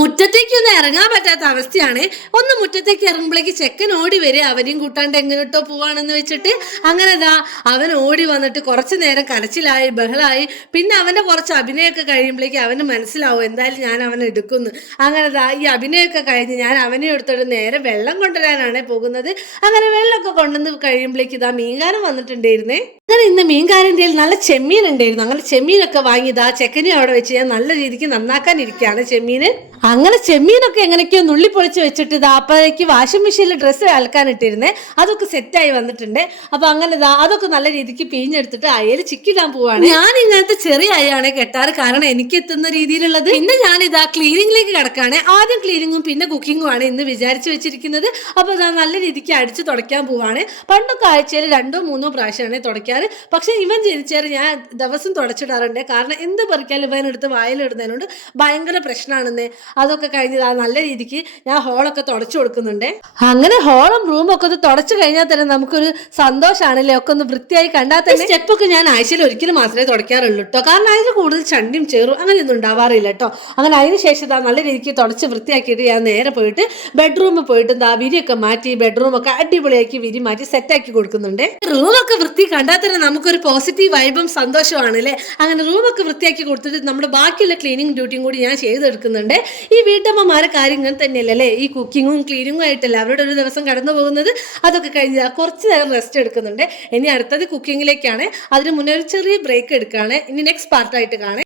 മുറ്റത്തേക്കൊന്നും ഇറങ്ങാൻ പറ്റാത്ത അവസ്ഥയാണ്. ഒന്ന് മുറ്റത്തേക്ക് ഇറങ്ങുമ്പോഴേക്ക് ചെക്കൻ ഓടി വരെ അവനെയും കൂട്ടാണ്ട് എങ്ങോട്ടോ പോവാണെന്ന് വെച്ചിട്ട്. അങ്ങനെ അവൻ ഓടി വന്നിട്ട് കുറച്ചു നേരം കരച്ചിലായി ബഹളായി. പിന്നെ അവന്റെ കുറച്ച് അഭിനയമൊക്കെ കഴിയുമ്പോഴേക്ക് അവന് മനസ്സിലാവും എന്തായാലും ഞാൻ അവനെ എടുക്കുന്നു. അങ്ങനെ ഈ അഭിനയമൊക്കെ കഴിഞ്ഞ് ഞാൻ അവനെ എടുത്തോട്ട് നേരെ വെള്ളം കൊണ്ടുവരാനാണ് പോകുന്നത്. അങ്ങനെ വെള്ളമൊക്കെ കൊണ്ടുവന്ന് കഴിയുമ്പോഴേക്ക് മീൻകാരൻ വന്നിട്ടുണ്ടായിരുന്നേ. അങ്ങനെ ഇന്ന് മീൻകാരൻ്റെ നല്ല ചെമ്മീൻ ഉണ്ടായിരുന്നു. അങ്ങനെ ചെമ്മീനൊക്കെ വാങ്ങിയതാ ചെക്കനും അവിടെ വെച്ച് ഞാൻ നല്ല രീതിക്ക് നന്നാക്കാനിരിക്കുകയാണ് ചെമ്മീന്. അങ്ങനെ ചെമ്മീനൊക്കെ എങ്ങനെയൊക്കെയോ നുള്ളിപ്പൊളിച്ച് വെച്ചിട്ട് അപ്പോഴേക്ക് വാഷിംഗ് മെഷീനിൽ ഡ്രസ്സ് അലക്കാനിട്ടിരുന്നേ. അതൊക്കെ സെറ്റായി വന്നിട്ടുണ്ട്. അപ്പൊ അങ്ങനെ അതൊക്കെ നല്ല രീതിക്ക് പിഴിഞ്ഞെടുത്തിട്ട് അയൽ ചിക്കിടാൻ പോവാണ്. ഞാൻ ഇങ്ങനത്തെ ചെറിയ അയാണ് കെട്ടാറ്, കാരണം എനിക്ക് എത്തുന്ന രീതിയിലുള്ളത്. പിന്നെ ഞാനിതാ ക്ലീനിങ്ങിലേക്ക് കിടക്കാണ്. ആദ്യം ക്ലീനിങ്ങും പിന്നെ കുക്കിങ്ങും ആണ് ഇന്ന് വിചാരിച്ചു വെച്ചിരിക്കുന്നത്. അപ്പൊ നല്ല രീതിക്ക് അടിച്ചു തുടയ്ക്കാൻ പോവാണ്. പണ്ടൊക്കെ ആഴ്ചയിൽ 2-3 പ്രാവശ്യമാണ് തുടയ്ക്കാറ്. പക്ഷെ ഇവൻ ജനിച്ചാൽ ഞാൻ ദിവസം തുടച്ചിടാറുണ്ട്. കാരണം എന്ത് പറിക്കാലും ഇവനെടുത്ത് വായിലിടുന്നതിനോട് ഭയങ്കര പ്രശ്നമാണെന്ന്. അതൊക്കെ കഴിഞ്ഞ് നല്ല രീതിക്ക് ഞാൻ ഹോളൊക്കെ തുടച്ചു കൊടുക്കുന്നുണ്ട്. അങ്ങനെ ഹോളും റൂമും ഒക്കെ ഒന്ന് തുടച്ചു കഴിഞ്ഞാൽ തന്നെ നമുക്കൊരു സന്തോഷമാണല്ലേ. ഒക്കെ ഒന്ന് വൃത്തിയായി കണ്ടാൽ തന്നെ. സ്റ്റെപ്പൊക്കെ ഞാൻ ആഴ്ചയിൽ ഒരിക്കലും മാത്രമേ തുടയ്ക്കാറുള്ളൂ കേട്ടോ, കാരണം അതിന് കൂടുതൽ ചണ്ടിയും ചേറും അങ്ങനെയൊന്നും ഉണ്ടാവാറില്ല കേട്ടോ. അങ്ങനെ അതിന് ശേഷം നല്ല രീതിക്ക് തുടച്ച് വൃത്തിയാക്കിയിട്ട് ഞാൻ നേരെ പോയിട്ട് ബെഡ്റൂമിൽ പോയിട്ട് വിരിയൊക്കെ മാറ്റി ബെഡ്റൂമൊക്കെ അടിപൊളിയാക്കി വിരി മാറ്റി സെറ്റാക്കി കൊടുക്കുന്നുണ്ട്. റൂമൊക്കെ വൃത്തി കണ്ടാൽ തന്നെ നമുക്കൊരു പോസിറ്റീവ് വൈബും സന്തോഷമാണ് അല്ലേ. അങ്ങനെ റൂമൊക്കെ വൃത്തിയാക്കി കൊടുത്തിട്ട് നമ്മുടെ ബാക്കിയുള്ള ക്ലീനിങ് ഡ്യൂട്ടിയും കൂടി ഞാൻ ചെയ്തെടുക്കുന്നുണ്ട്. ഈ വീട്ടമ്മമാരെ കാര്യം ഇങ്ങനെ തന്നെയല്ലേ, ഈ കുക്കിങ്ങും ക്ലീനിങ്ങും ആയിട്ടല്ല അവരുടെ ഒരു ദിവസം കടന്നു പോകുന്നത്. അതൊക്കെ കഴിഞ്ഞ് കുറച്ച് നേരം റെസ്റ്റ് എടുക്കുന്നുണ്ട്. ഇനി അടുത്തത് കുക്കിങ്ങിലേക്കാണ്. അതിന് മുന്നേ ഒരു ചെറിയ ബ്രേക്ക് എടുക്കുകയാണ്. ഇനി നെക്സ്റ്റ് പാർട്ടായിട്ട് കാണാം.